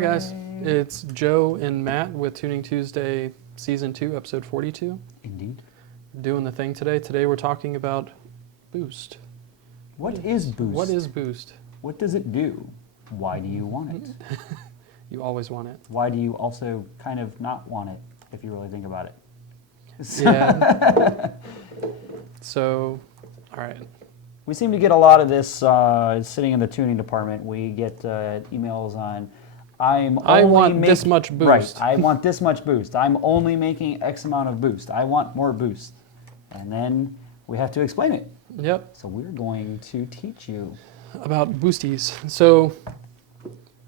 guys, it's Joe and Matt with Tuning Tuesday Season 2, Episode 42. Indeed. Doing the thing today. Today we're talking about Boost. What is Boost? What is Boost? What does it do? Why do you want it? You always want it. Why do you also kind of not want it, if you really think about it? Yeah. So, all right. We seem to get a lot of this sitting in the tuning department. We get emails on, I want this much boost. Right, I want this much boost. I'm only making X amount of boost. I want more boost. And then we have to explain it. Yep. So we're going to teach you. About boosties. So,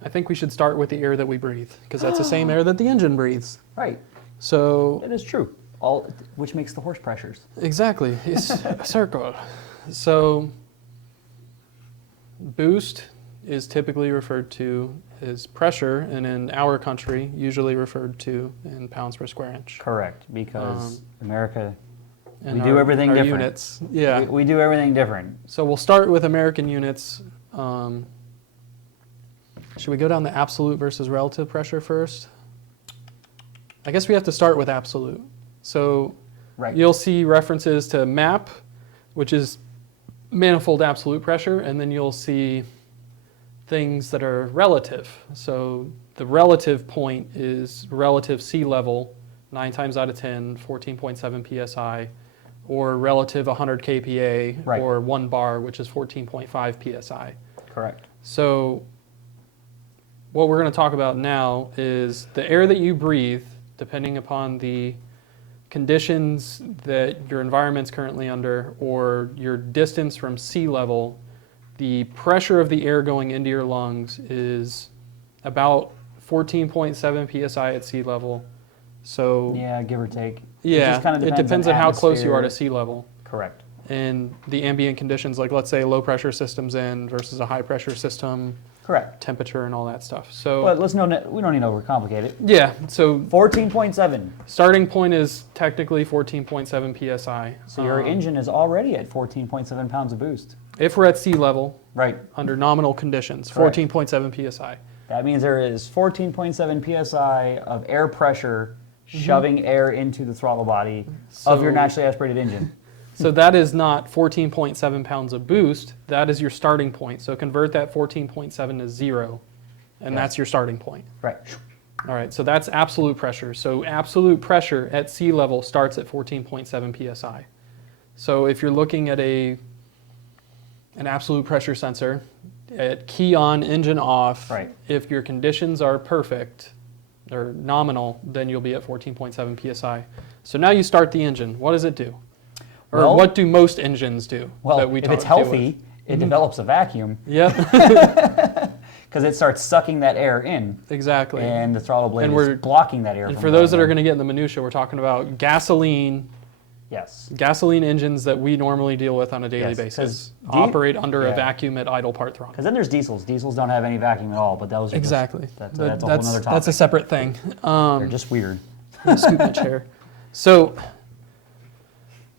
I think we should start with the air that we breathe, because that's the same air that the engine breathes. Right. So, It is true. Which makes the horse pressures. exactly. It's a circle. So, boost is typically referred to as pressure, and in our country, usually referred to in pounds per square inch. Correct, because America, And we do everything our different. Units, yeah. We do everything different. So we'll start with American units. Should we go down the absolute versus relative pressure first? I guess we have to start with absolute. So Right. you'll see references to MAP, which is manifold absolute pressure, and then you'll see things that are relative. So the relative point is relative sea level, 9 times out of 10, 14.7 psi, or relative 100 kPa, Right. or 1 bar, which is 14.5 psi. Correct. So what we're going to talk about now is the air that you breathe, depending upon the conditions that your environment's currently under or your distance from sea level, the pressure of the air going into your lungs is about 14.7 psi at sea level. So Yeah, give or take. yeah, just kinda it depends on how close you are to atmosphere. sea level. Correct. And the ambient conditions, like let's say low pressure systems in versus a high pressure system, Correct. temperature and all that stuff. So But we don't need to overcomplicate it. yeah, so 14.7. starting point is technically 14.7 psi. So your engine is already at 14.7 pounds of boost. If we're at sea level, Right. under nominal conditions, Correct. 14.7 psi. That means there is 14.7 psi of air pressure shoving air into the throttle body of your So- naturally aspirated engine. So that is not 14.7 pounds of boost, that is your starting point. So convert that 14.7 to 0, and Yeah. that's your starting point. Right. All right, so that's absolute pressure. So absolute pressure at sea level starts at 14.7 psi. So if you're looking at an absolute pressure sensor, at key on, engine off, Right. if your conditions are perfect or nominal, then you'll be at 14.7 psi. So now you start the engine. What does it do? Or Well- what do most engines do? Well, that we if deal it's with? healthy, it develops a vacuum Yep, because it starts sucking that air in, exactly. and the throttle blade And is we're- blocking that air. And from for those that are going going to get in the minutia, we're talking about gasoline Yes. engines that we normally deal with on a daily Yes, basis 'cause operate under a yeah. vacuum at idle part throttle. Because then there's diesels. Diesels don't have any vacuum at all, but those are Exactly. That's a whole other topic. That's a separate thing. They're just weird. Scoop my chair. So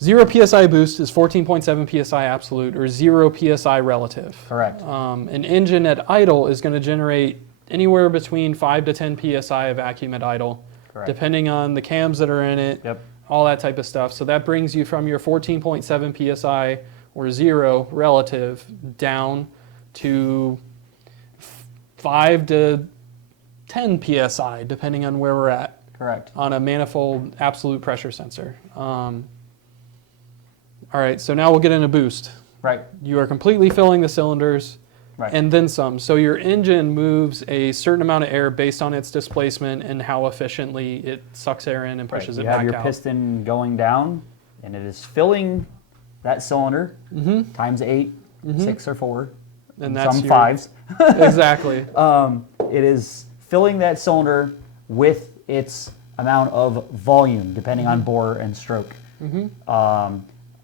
0 psi boost is 14.7 psi absolute or 0 psi relative. Correct. An engine at idle is going to generate anywhere between 5 to 10 psi of vacuum at idle, Correct. depending on the cams that are in it. Yep. All that type of stuff. So that brings you from your 14.7 psi or 0 relative down to 5 to 10 psi, depending on where we're at Correct. on a manifold absolute pressure sensor. All right, so now we'll get into boost. Right. You are completely filling the cylinders Right. and then some. So your engine moves a certain amount of air based on its displacement and how efficiently it sucks air in and Right. pushes You it have back your out. piston going down, and it is filling that cylinder times 8, 6 or 4, And that's some your- 5s. Exactly. It is filling that cylinder with its amount of volume, depending on bore and stroke.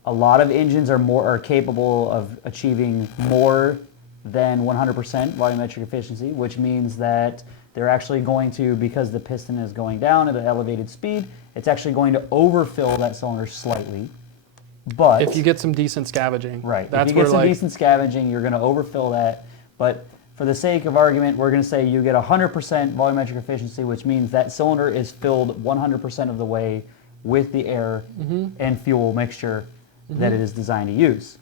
A lot of engines are capable of achieving more than 100% volumetric efficiency, which means that they're actually going to, because the piston is going down at an elevated speed, it's actually going to overfill that cylinder slightly. But if you get some decent scavenging, right, that's if you where get some decent scavenging, you're going to overfill that. But for the sake of argument, we're going to say you get 100% volumetric efficiency, which means that cylinder is filled 100% of the way with the air and fuel mixture that it is designed to use.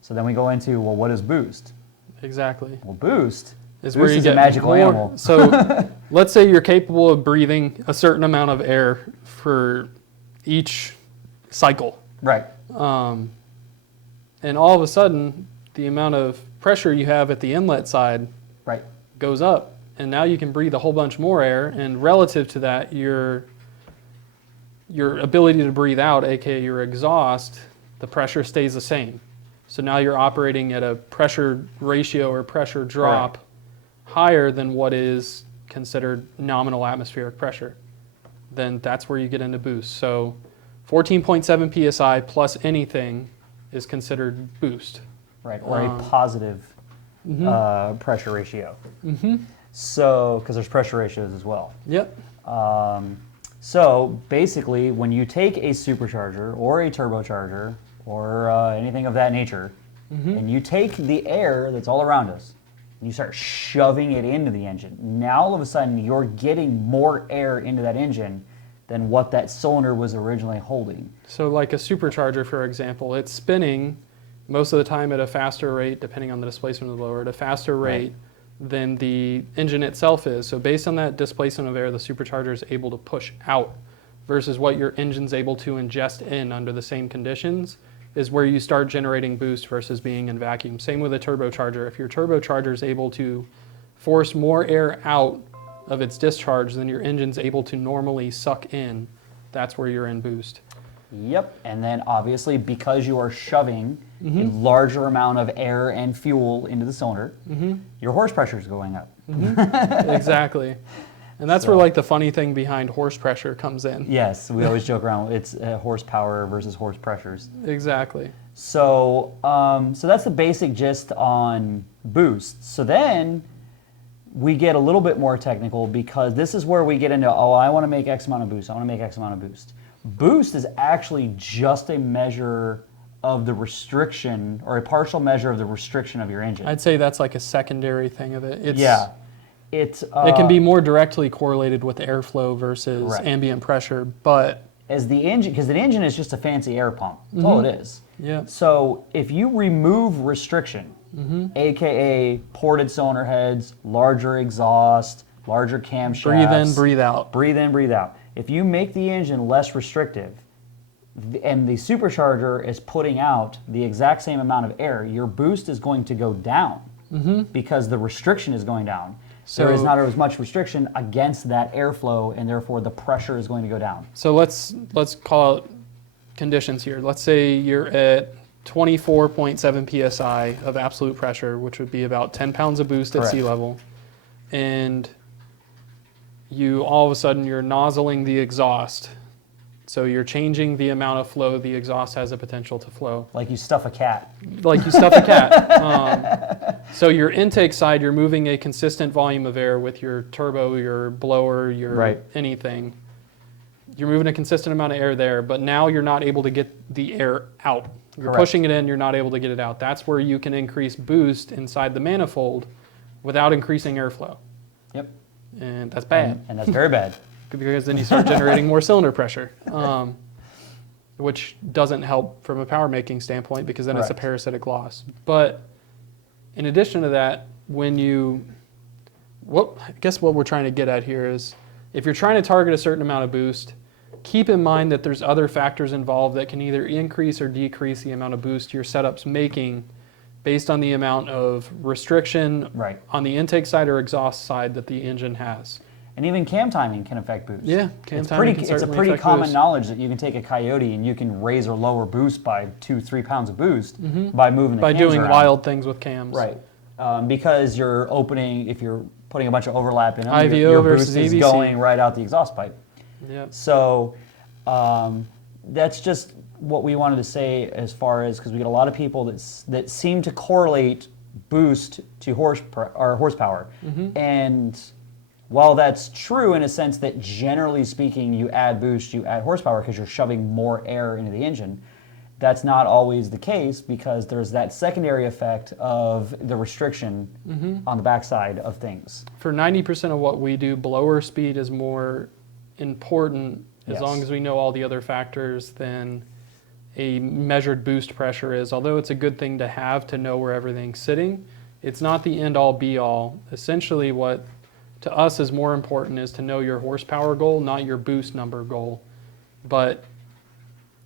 So then we go into, well, what is boost? Exactly. Well, boost is where you get a magical more, animal. So let's say you're capable of breathing a certain amount of air for each cycle. Right. And all of a sudden, the amount of pressure you have at the inlet side Right. goes up. And now you can breathe a whole bunch more air. And relative to that, your ability to breathe out, aka your exhaust, the pressure stays the same. So now you're operating at a pressure ratio or pressure drop higher than what is considered nominal atmospheric pressure. Then that's where you get into boost. So 14.7 psi plus anything is considered boost. Right, or a positive pressure ratio. So, because there's pressure ratios as well. Yep. So basically, when you take a supercharger or a turbocharger or anything of that nature, and you take the air that's all around us, and you start shoving it into the engine, now all of a sudden you're getting more air into that engine than what that cylinder was originally holding. So like a supercharger, for example, it's spinning most of the time at a faster rate, depending on the displacement of the blower, at a faster rate than the engine itself is. So based on that displacement of air, the supercharger is able to push out versus what your engine's able to ingest in under the same conditions is where you start generating boost versus being in vacuum. Same with a turbocharger. If your turbocharger is able to force more air out of its discharge than your engine's able to normally suck in, that's where you're in boost. Yep, and then obviously because you are shoving a larger amount of air and fuel into the cylinder, your horse pressure is going up. Exactly. And that's where like the funny thing behind horse pressure comes in. Yes, we always joke around, it's horsepower versus horse pressures. Exactly. So, so that's the basic gist on boost. So then we get a little bit more technical because this is where we get into, oh, I want to make X amount of boost. I want to make X amount of boost. Boost is actually just a measure of the restriction or a partial measure of the restriction of your engine. I'd say that's like a secondary thing of it. It's, yeah. It can be more directly correlated with airflow versus ambient pressure, but as the engine, because the engine is just a fancy air pump. That's all it is. Yeah. So if you remove restriction, aka ported cylinder heads, larger exhaust, larger camshafts, breathe in, breathe out. Breathe in, breathe out. If you make the engine less restrictive, and the supercharger is putting out the exact same amount of air, your boost is going to go down because the restriction is going down. So there is not as much restriction against that airflow, and therefore the pressure is going to go down. So let's call it conditions here. Let's say you're at 24.7 psi of absolute pressure, which would be about 10 pounds of boost at sea level, and you all of a sudden you're nozzling the exhaust. So you're changing the amount of flow the exhaust has a potential to flow. Like you stuff a cat. Like you stuff a cat. So your intake side, you're moving a consistent volume of air with your turbo, your blower, your anything. You're moving a consistent amount of air there, but now you're not able to get the air out. You're pushing it in, you're not able to get it out. That's where you can increase boost inside the manifold without increasing airflow. Yep. And that's bad. And that's very bad. Because then you start generating more cylinder pressure, which doesn't help from a power making standpoint because then it's a parasitic loss. But in addition to that, I guess what we're trying to get at here is if you're trying to target a certain amount of boost, keep in mind that there's other factors involved that can either increase or decrease the amount of boost your setup's making based on the amount of restriction on the intake side or exhaust side that the engine has. And even cam timing can affect boost. Yeah, cam timing can certainly affect boost. It's a pretty common knowledge that you can take a Coyote and you can raise or lower boost by 2-3 pounds of boost by moving the cams doing around. wild things with cams. Right. Because you're opening, if you're putting a bunch of overlap in them, IVO your versus boost is EVC. going right out the exhaust pipe. Yep. So that's just what we wanted to say as far as, because we get a lot of people that seem to correlate boost to horsepower. And while that's true in a sense that generally speaking you add boost, you add horsepower because you're shoving more air into the engine, that's not always the case because there's that secondary effect of the restriction on the backside of things. For 90% of what we do, blower speed is more important as Yes. long as we know all the other factors than a measured boost pressure is. Although it's a good thing to have to know where everything's sitting, it's not the end-all be-all. Essentially what to us is more important is to know your horsepower goal, not your boost number goal. But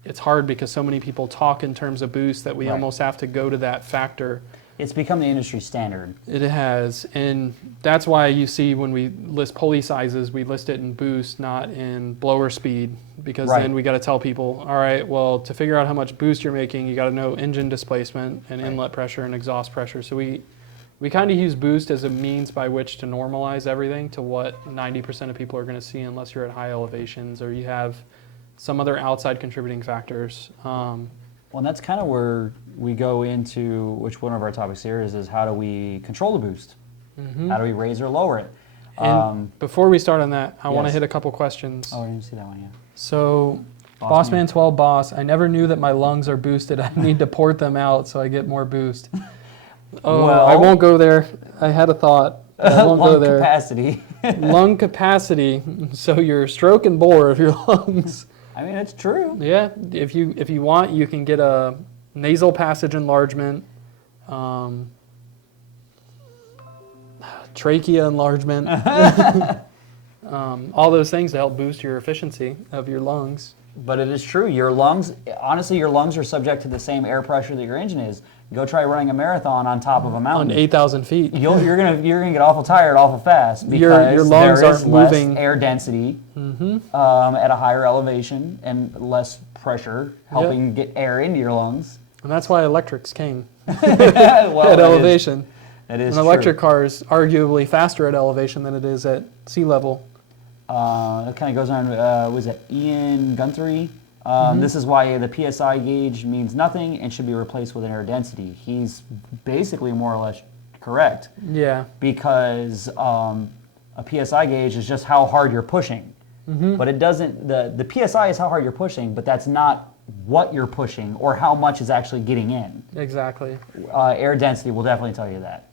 it's hard because so many people talk in terms of boost that we Right. almost have to go to that factor. It's become the industry standard. It has, and that's why you see when we list pulley sizes, we list it in boost, not in blower speed, because Right. then we got to tell people, all right, well, to figure out how much boost you're making, you got to know engine displacement and inlet pressure and exhaust pressure. So we kind of use boost as a means by which to normalize everything to what 90% of people are going to see unless you're at high elevations or you have some other outside contributing factors. Well, and that's kind of where we go into which one of our topics here is how do we control the boost? How do we raise or lower it? And before we start on that, I want to yes. hit a couple questions. Oh, I didn't see that one yet. So, Bossman. Bossman12 Boss, I never knew that my lungs are boosted. I need to port them out so I get more boost. Oh, Well- I won't go there. I had a thought. I won't go Lung there. capacity. Lung capacity. So your stroke and bore of your lungs. I mean, it's true. Yeah, if you want, you can get a nasal passage enlargement, trachea enlargement, all those things to help boost your efficiency of your lungs. But it is true. Your lungs, honestly, your lungs are subject to the same air pressure that your engine is. Go try running a marathon on top of a On mountain. 8,000 feet. You're gonna get awful tired awful fast because Your lungs there is aren't less moving. air density at a higher elevation and less pressure helping get air into your lungs. And that's why electrics came Well, at elevation. That is An electric true. car is arguably faster at elevation than it is at sea level. It kind of goes on, was it Ian Guthrie? This is why the PSI gauge means nothing and should be replaced with an air density. He's basically more or less correct Yeah. because a PSI gauge is just how hard you're pushing. But it doesn't, the PSI is how hard you're pushing, but that's not what you're pushing or how much is actually getting in. Exactly. Air density will definitely tell you that.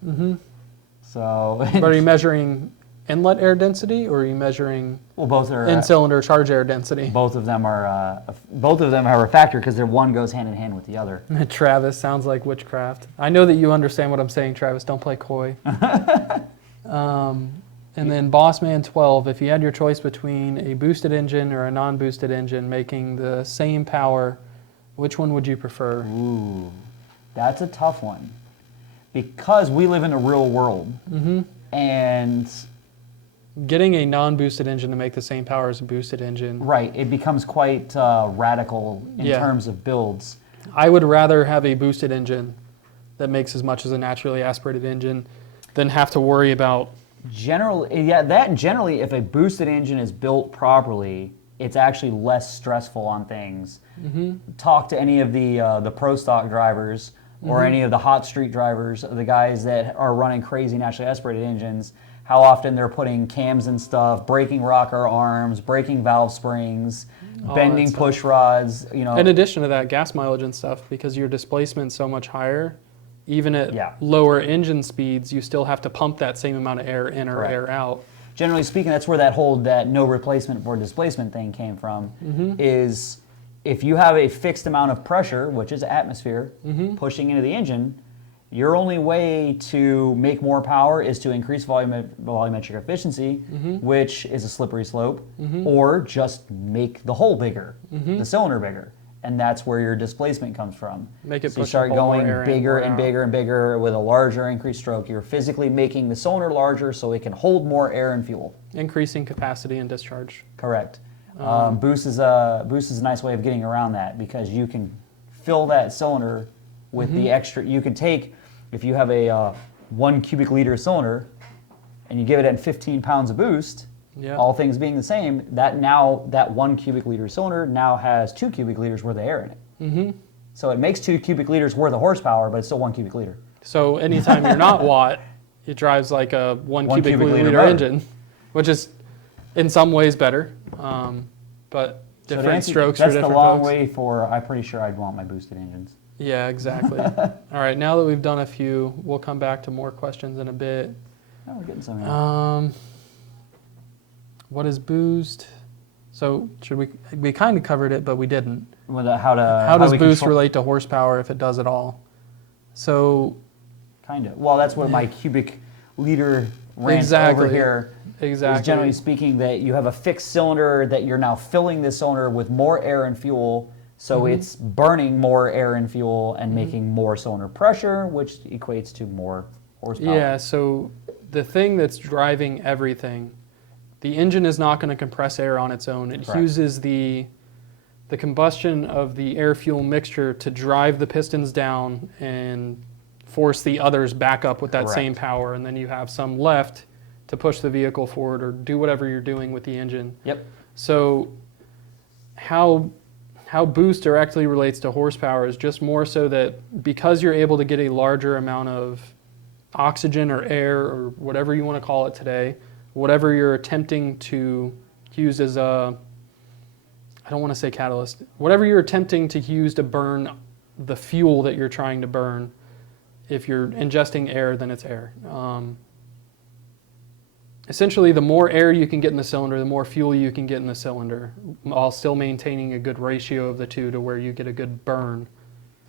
So, But are you measuring inlet air density or are you measuring well, both are in-cylinder charge air density? both of them are a factor because one goes hand in hand with the other. Travis, sounds like witchcraft. I know that you understand what I'm saying, Travis. Don't play coy. And then Bossman12, if you had your choice between a boosted engine or a non-boosted engine making the same power, which one would you prefer? Ooh, that's a tough one because we live in a real world, and Getting a non-boosted engine to make the same power as a boosted engine. right, it becomes quite radical in Yeah. terms of builds. I would rather have a boosted engine that makes as much as a naturally aspirated engine than have to worry about. Generally, if a boosted engine is built properly, it's actually less stressful on things. Talk to any of the pro stock drivers or any of the hot street drivers, the guys that are running crazy naturally aspirated engines. How often they're putting cams and stuff, breaking rocker arms, breaking valve springs, All bending that stuff. push rods. You know, In addition to that, gas mileage and stuff, because your displacement's so much higher, even at Yeah. lower engine speeds, you still have to pump that same amount of air in or Correct. air out. generally speaking, that's where that no replacement for displacement thing came from. Is if you have a fixed amount of pressure, which is atmosphere, pushing into the engine, your only way to make more power is to increase volumetric efficiency, which is a slippery slope, or just make the hole bigger, the cylinder bigger. And that's where your displacement comes from. Make it so you push start a whole more going air in, bigger more and out. bigger and bigger with a larger increased stroke. You're physically making the cylinder larger so it can hold more air and fuel. Increasing capacity and discharge. Correct. Boost is a nice way of getting around that because you can fill that cylinder with the extra. You can take, if you have a 1 cubic liter cylinder and you give it at 15 pounds of boost, Yeah. all things being the same, that 1 cubic liter cylinder now has 2 cubic liters worth of air in it. So it makes 2 cubic liters worth of horsepower, but it's still 1 cubic liter. So anytime you're not watt, it drives like a 1 cubic cubic liter liter motor. engine, which is in some ways better. But different strokes for that's different the long folks. way for, I'm pretty sure I'd want my boosted engines. Yeah, exactly. All right, now that we've done a few, we'll come back to more questions in a bit. Oh, we're getting some here. What is boost? So we kind of covered it, but we didn't. How Does we boost control- relate to horsepower if it does at all? So Kind of. Well, that's what my cubic liter rant Exactly. over here exactly. is generally speaking that you have a fixed cylinder that you're now filling this cylinder with more air and fuel, so it's burning more air and fuel and making more cylinder pressure, which equates to more horsepower. Yeah, so the thing that's driving everything, the engine is not going to compress air on its own. It Correct. uses the combustion of the air-fuel mixture to drive the pistons down and force the others back up with that Correct. same power, and then you have some left to push the vehicle forward or do whatever you're doing with the engine. Yep. So how boost directly relates to horsepower is just more so that because you're able to get a larger amount of oxygen or air or whatever you want to call it today, whatever you're attempting to use as a, I don't want to say catalyst, whatever you're attempting to use to burn the fuel that you're trying to burn, if you're ingesting air, then it's air. Essentially, the more air you can get in the cylinder, the more fuel you can get in the cylinder, while still maintaining a good ratio of the two to where you get a good burn.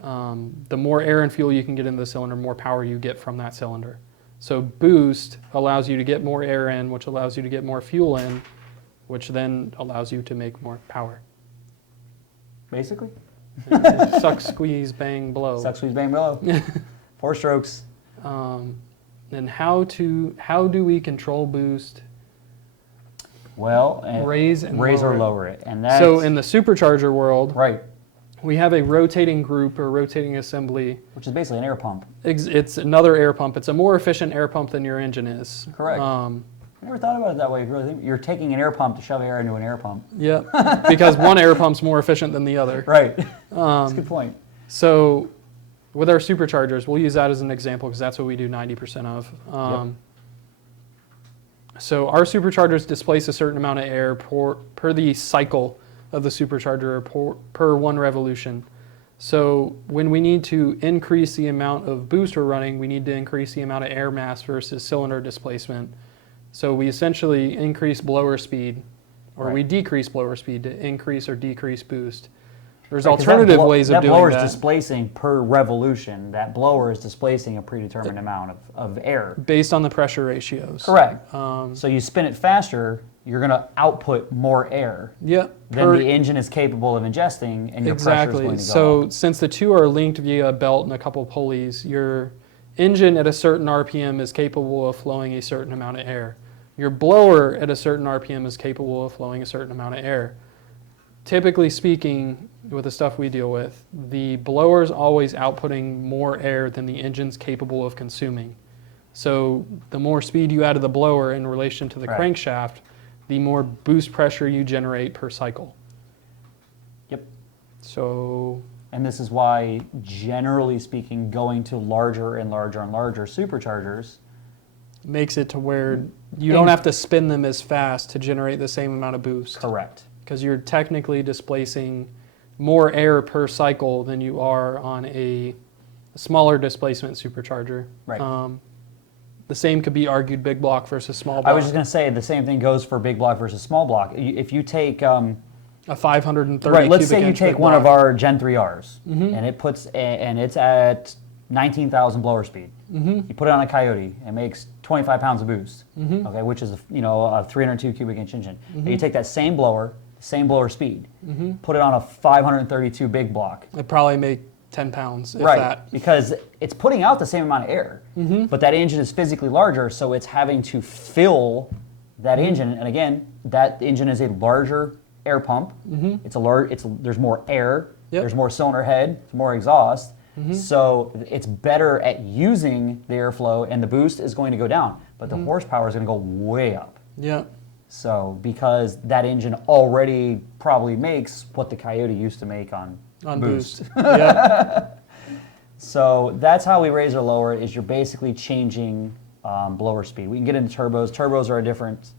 The more air and fuel you can get in the cylinder, more power you get from that cylinder. So boost allows you to get more air in, which allows you to get more fuel in, which then allows you to make more power. Basically. Suck, squeeze, bang, blow. Suck, squeeze, bang, blow. 4 strokes. And how do we control boost? Well, Raise and or lower it. lower it. And that's, So in the supercharger world, right, we have a rotating group or rotating assembly. which is basically an air pump. It's another air pump. It's a more efficient air pump than your engine is. Correct. I never thought about it that way. Really, you're taking an air pump to shove air into an air pump. Yeah, because one air pump's more efficient than the other. Right. That's a good point. So with our superchargers, we'll use that as an example because that's what we do 90% of. So our superchargers displace a certain amount of air per the cycle of the supercharger or per one revolution. So when we need to increase the amount of boost we're running, we need to increase the amount of air mass versus cylinder displacement. So we essentially increase blower speed, or we decrease blower speed to increase or decrease boost. There's alternative ways of doing that. That blower is displacing per revolution. That blower is displacing a predetermined amount of air. Based on the pressure ratios. Correct. So you spin it faster, you're going to output more air Yeah. than the engine is capable of ingesting, and your pressure is going to go So up. since the two are linked via a belt and a couple pulleys, your engine at a certain RPM is capable of flowing a certain amount of air. Your blower at a certain RPM is capable of flowing a certain amount of air. Typically speaking, with the stuff we deal with, the blower is always outputting more air than the engine's capable of consuming. So the more speed you add to the blower in relation to the crankshaft, the more boost pressure you generate per cycle. Yep. So, And this is why, generally speaking, going to larger and larger and larger superchargers makes it to where you don't have to spin them as fast to generate the same amount of boost. Correct. Because you're technically displacing more air per cycle than you are on a smaller displacement supercharger. Right. The same could be argued big block versus small block. I was just going to say the same thing goes for big block versus small block. If you take a 530 right, let's cubic say you inch take big one block. of our Gen 3Rs and it's at 19,000 blower speed. You put it on a Coyote, it makes 25 pounds of boost, okay, which is a 302 cubic inch engine. And you take that same blower speed, put it on a 532 big block. It'd probably make 10 pounds, if Right, that. because it's putting out the same amount of air, but that engine is physically larger, so it's having to fill that engine. And again, that engine is a larger air pump. There's more air. Yep. There's more cylinder head. There's more exhaust. So it's better at using the airflow, and the boost is going to go down, but the horsepower is going to go way up. Yeah. So because that engine already probably makes what the Coyote used to make on boost. Yeah. So that's how we raise or lower it, is you're basically changing blower speed. We can get into turbos. Turbos are a different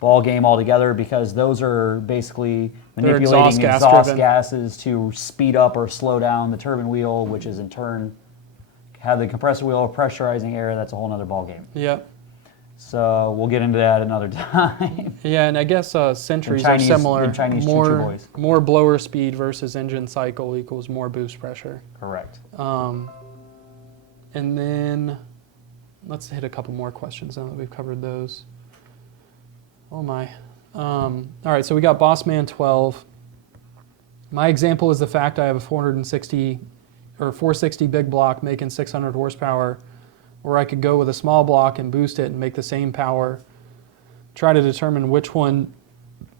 ball game altogether because those are basically manipulating exhaust gas exhaust driven. gases to speed up or slow down the turbine wheel, which is in turn have the compressor wheel pressurizing air. That's a whole other ballgame. Yep. So we'll get into that another time. Yeah, and I guess centuries Chinese- are similar. in Chinese choo-choo boys. More blower speed versus engine cycle equals more boost pressure. Correct. And then let's hit a couple more questions now that we've covered those. Oh my. All right, so we got Bossman 12. My example is the fact I have a 460 big block making 600 horsepower, or I could go with a small block and boost it and make the same power. Try to determine which one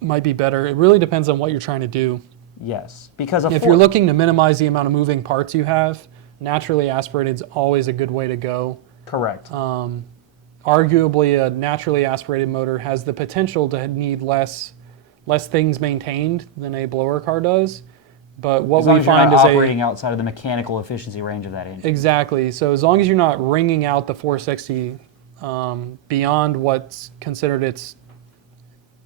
might be better. It really depends on what you're trying to do. Yes, because If you're looking to minimize the amount of moving parts you have, naturally aspirated is always a good way to go. correct. Arguably, a naturally aspirated motor has the potential to need less things maintained than a blower car does. But what as long we as you're find not is operating outside of the mechanical efficiency range of that engine. exactly. So as long as you're not wringing out the 460 beyond what's considered its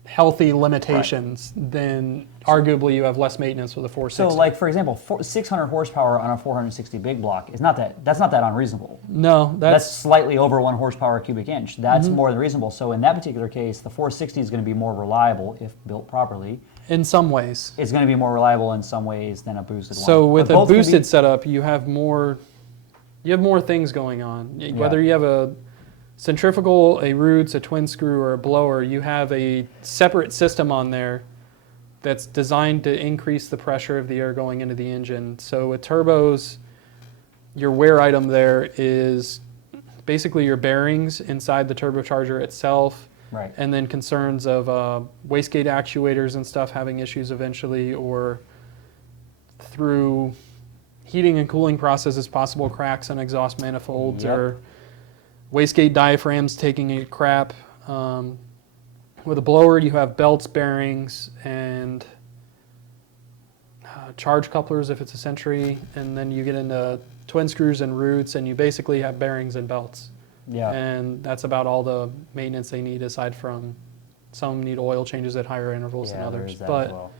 healthy limitations, then arguably you have less maintenance with a 460. So, like for example, 600 horsepower on a 460 big block is not that. That's not that unreasonable. No, That's slightly over 1 horsepower cubic inch. That's more than reasonable. So in that particular case, the 460 is going to be more reliable if built properly. in some ways. It's going to be more reliable in some ways than a boosted one. So with But a both can boosted be- setup, you have more things going on. Whether Yeah. you have a centrifugal, a roots, a twin screw, or a blower, you have a separate system on there that's designed to increase the pressure of the air going into the engine. So with turbos, your wear item there is basically your bearings inside the turbocharger itself, right. and then concerns of wastegate actuators and stuff having issues eventually, or through heating and cooling processes, possible cracks in exhaust manifolds, Yep. or wastegate diaphragms taking a crap. With a blower, you have belts, bearings, and charge couplers if it's a Century, and then you get into twin screws and roots, and you basically have bearings and belts. Yeah. And that's about all the maintenance they need, aside from some need oil changes at higher intervals than Yeah, there others. is that But as well.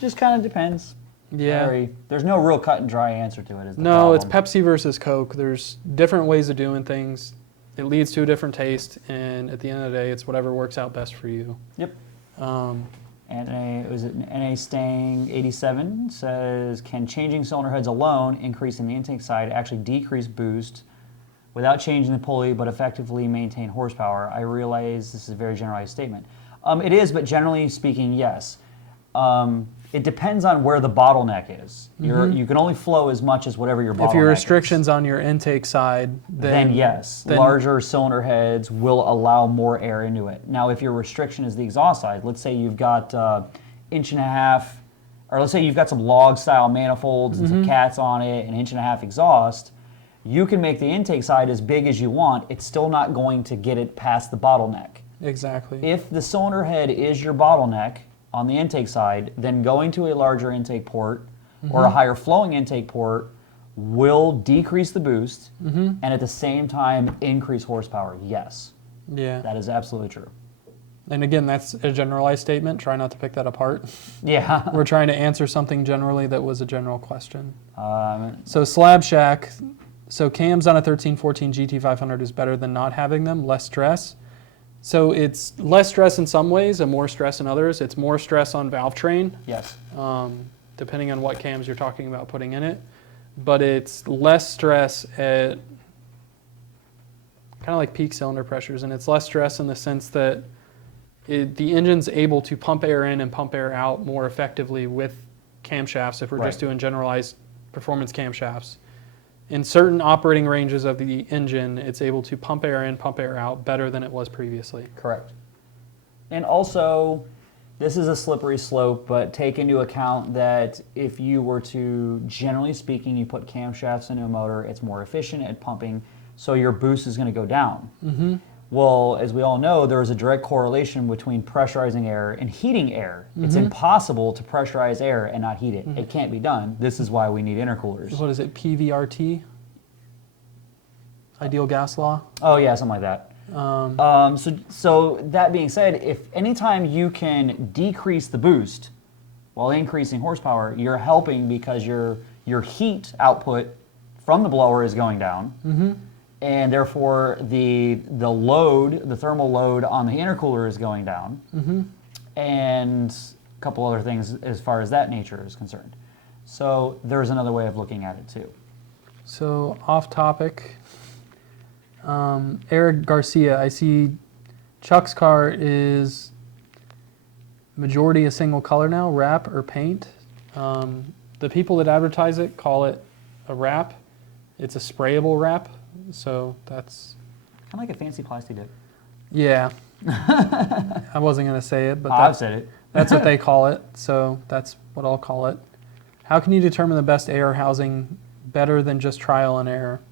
Just kind of depends. yeah, There's no real cut and dry answer to it. Is the no, it's problem. Pepsi versus Coke. There's different ways of doing things. It leads to a different taste, and at the end of the day, it's whatever works out best for you. Yep. Um, Was it NA Stang 87 says, can changing cylinder heads alone, increasing the intake side, actually decrease boost without changing the pulley, but effectively maintain horsepower? I realize this is a very generalized statement. It is, but generally speaking, yes. It depends on where the bottleneck is. You can only flow as much as whatever your bottleneck if your is. restrictions on your intake side, Then yes, then- larger cylinder heads will allow more air into it. Now, if your restriction is the exhaust side, let's say you've got inch and a half, or let's say you've got some log style manifolds and some cats on it, an inch and a half exhaust, you can make the intake side as big as you want. It's still not going to get it past the bottleneck. exactly. If the cylinder head is your bottleneck on the intake side, then going to a larger intake port or a higher flowing intake port will decrease the boost and at the same time increase horsepower. Yes, Yeah. that is absolutely true. And again, that's a generalized statement. Try not to pick that apart. Yeah. We're trying to answer something generally that was a general question. Um, So Slab Shack, so cams on a 1314 GT500 is better than not having them, less stress. So it's less stress in some ways and more stress in others. It's more stress on valve train, yes. depending on what cams you're talking about putting in it. But it's less stress at kind of like peak cylinder pressures, and it's less stress in the sense that the engine's able to pump air in and pump air out more effectively with camshafts if we're just Right. doing generalized performance camshafts. In certain operating ranges of the engine, it's able to pump air in, pump air out better than it was previously. Correct. And also, this is a slippery slope, but take into account that if you were to, generally speaking, you put camshafts into a motor, it's more efficient at pumping, so your boost is going to go down. Mm-hmm. Well, as we all know, there is a direct correlation between pressurizing air and heating air. It's impossible to pressurize air and not heat it. It can't be done. This is why we need intercoolers. What is it, PVRT? Ideal gas law? Oh, yeah, something like that. So that being said, if anytime you can decrease the boost while increasing horsepower, you're helping because your heat output from the blower is going down, and therefore the thermal load on the intercooler is going down, and a couple other things as far as that nature is concerned. So there's another way of looking at it too. So off topic, Eric Garcia, I see Chuck's car is majority a single color now, wrap or paint. The people that advertise it call it a wrap. It's a sprayable wrap, so that's... Kind of like a fancy plastic dip. Yeah. I wasn't going to say it, but I've said it. That's what they call it, so that's what I'll call it. How can you determine the best AR housing better than just trial and error?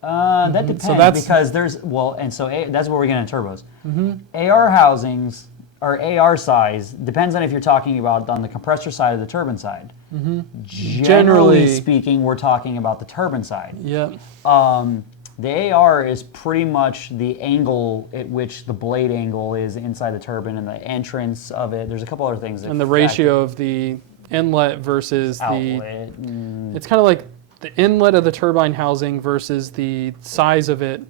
That depends, because there's, that's where we get into turbos. AR housings, or AR size, depends on if you're talking about on the compressor side or the turbine side. Generally speaking, we're talking about the turbine side. Yep. The AR is pretty much the angle at which the blade angle is inside the turbine and the entrance of it. There's a couple other things. And the ratio of the inlet versus outlet. It's kind of like the inlet of the turbine housing versus the size of it.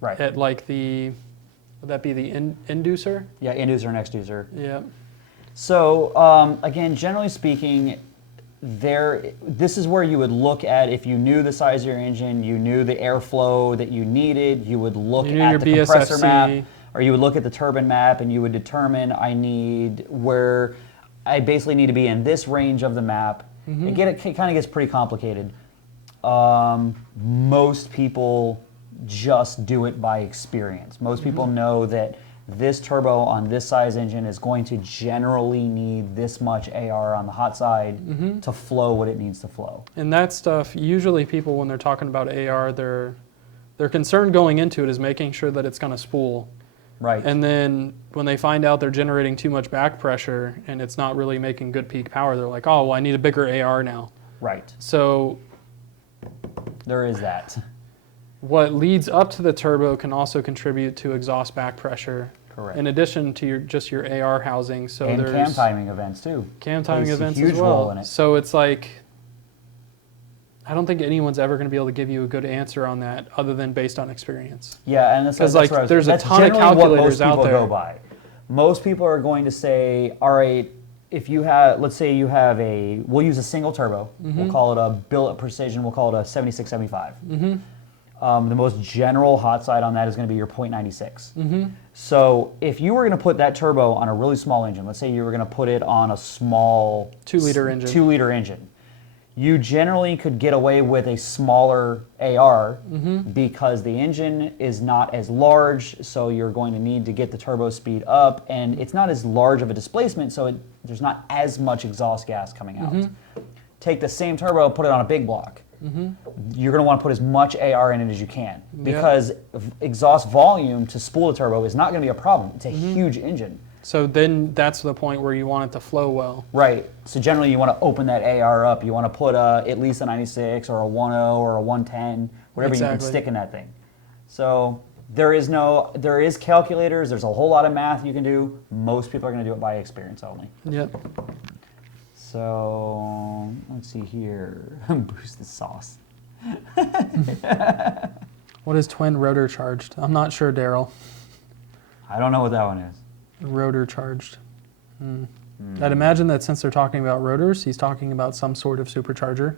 Right. At like the, would that be the inducer? Yeah, inducer and exducer. Yeah. So again, generally speaking, this is where you would look at, if you knew the size of your engine, you knew the airflow that you needed, you would look at the compressor map, or you would look at the turbine map, and you would determine I basically need to be in this range of the map. It kind of gets pretty complicated. Most people just do it by experience. Most people know that this turbo on this size engine is going to generally need this much AR on the hot side to flow what it needs to flow. And that stuff, usually people, when they're talking about AR, their concern going into it is making sure that it's going to spool. Right. And then when they find out they're generating too much back pressure and it's not really making good peak power, they're like, oh, well, I need a bigger AR now. Right. So there is that. What leads up to the turbo can also contribute to exhaust back pressure. Correct. In addition to your AR housing. So and there's cam timing events too. Cam timing events huge as well. role in it. So it's like, I don't think anyone's ever going to be able to give you a good answer on that other than based on experience. Yeah, and that's like what I was, there's a that's ton of calculators what most people out there. go by. Most people are going to say, all right, if you have, let's say you have we'll use a single turbo. We'll call it a billet precision. We'll call it a 7675. The most general hot side on that is going to be your .96. So if you were going to put that turbo on a really small engine, let's say you were going to put it on a small 2-liter engine. 2-liter engine. You generally could get away with a smaller AR because the engine is not as large, so you're going to need to get the turbo speed up, and it's not as large of a displacement, so there's not as much exhaust gas coming out. Take the same turbo and put it on a big block. You're going to want to put as much AR in it as you can because exhaust volume to spool the turbo is not going to be a problem. It's a huge engine. So then that's the point where you want it to flow well. Right. So generally you want to open that AR up. You want to put at least a 96 or a 10 or a 110, whatever you can stick in that thing. So there is calculators. There's a whole lot of math you can do. Most people are going to do it by experience only. Yep. So let's see here. Boost the sauce. What is twin rotor charged? I'm not sure, Daryl. I don't know what that one is. Rotor charged. I'd imagine that since they're talking about rotors, he's talking about some sort of supercharger,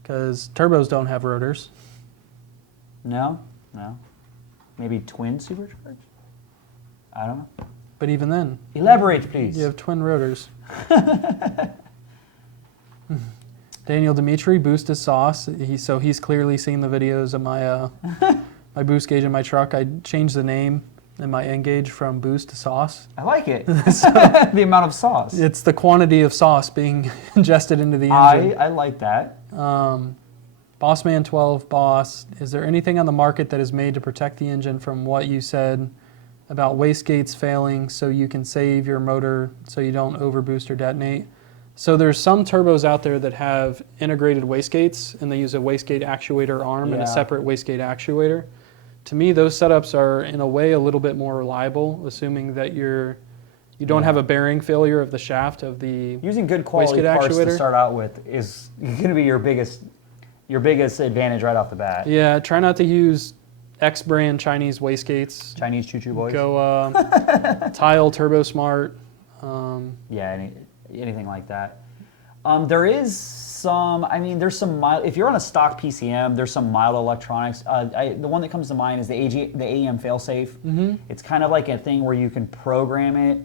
because turbos don't have rotors. No. Maybe twin supercharge? I don't know. But even then, elaborate, please. You have twin rotors. Daniel Dimitri, boost is sauce. He's clearly seen the videos of my my boost gauge in my truck. I changed the name in my N gauge from boost to sauce. I like it. The amount of sauce. It's the quantity of sauce being ingested into the engine. I like that. Bossman 12, Boss, is there anything on the market that is made to protect the engine from what you said about wastegates failing so you can save your motor so you don't overboost or detonate? So there's some turbos out there that have integrated wastegates, and they use a wastegate actuator arm and a separate wastegate actuator to me, those setups are in a way a little bit more reliable, assuming that you don't have a bearing failure of the shaft of the Using good quality wastegate parts to actuator. start out with is going to be your biggest advantage right off the bat. Yeah, try not to use X brand Chinese wastegates. Chinese choo-choo boys. Go Tile Turbo Smart. Yeah, anything like that. There is some, there's some mild, if you're on a stock PCM, there's some mild electronics. The one that comes to mind is the AEM failsafe. Mm-hmm. It's kind of like a thing where you can program it,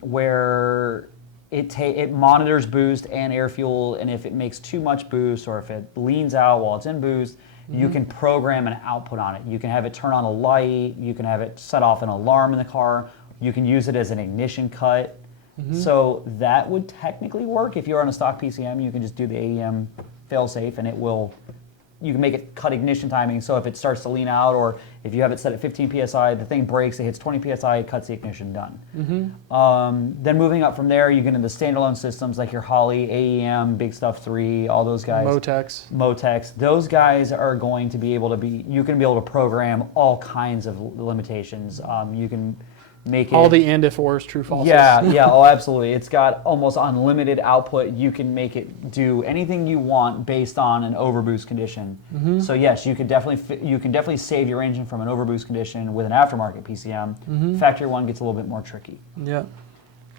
where it monitors boost and air fuel, and if it makes too much boost or if it leans out while it's in boost, you can program an output on it. You can have it turn on a light, you can have it set off an alarm in the car, you can use it as an ignition cut. So that would technically work. If you're on a stock PCM, you can just do the AEM failsafe and you can make it cut ignition timing, so if it starts to lean out or if you have it set at 15 PSI, the thing breaks, it hits 20 PSI, it cuts the ignition, done. Then moving up from there, you get into standalone systems like your Holley, AEM, Big Stuff 3, all those guys. Motex. Those guys are going to be able to you can be able to program all kinds of limitations. You can make it... All the and if ors, true falses. Yeah, oh absolutely. It's got almost unlimited output. You can make it do anything you want based on an overboost condition. So yes, you can definitely save your engine from an overboost condition with an aftermarket PCM. Factory one gets a little bit more tricky. Yeah.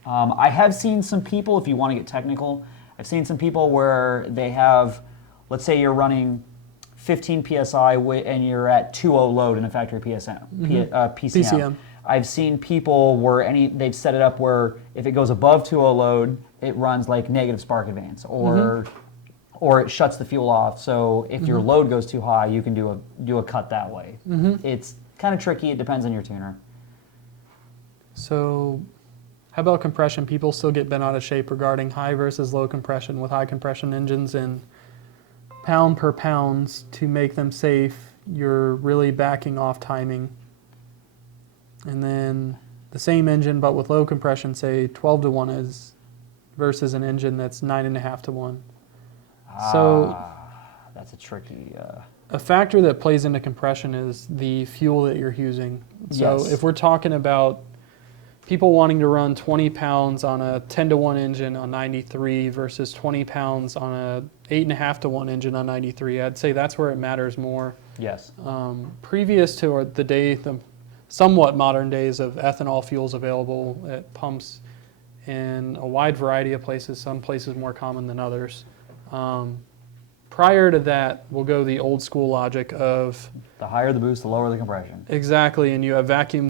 I have seen some people, if you want to get technical, I've seen some people where they have, let's say you're running 15 PSI and you're at 2.0 load in a factory PCM. I've seen people where they've set it up where if it goes above 2.0 load, it runs like negative spark advance, or it shuts the fuel off. So if your load goes too high, you can do a cut that way. It's kind of tricky. It depends on your tuner. So how about compression? People still get bent out of shape regarding high versus low compression with high compression engines, and pound per pounds to make them safe, you're really backing off timing. And then the same engine, but with low compression, say 12 to 1 is versus an engine that's 9.5 to 1. So that's a tricky... A factor that plays into compression is the fuel that you're using. So if we're talking about people wanting to run 20 pounds on a 10 to 1 engine on 93 versus 20 pounds on a 8.5 to 1 engine on 93, I'd say that's where it matters more. Yes. Previous to the somewhat modern days of ethanol fuels available at pumps in a wide variety of places, some places more common than others. Prior to that, we'll go the old school logic of... The higher the boost, the lower the compression. Exactly, and you have vacuum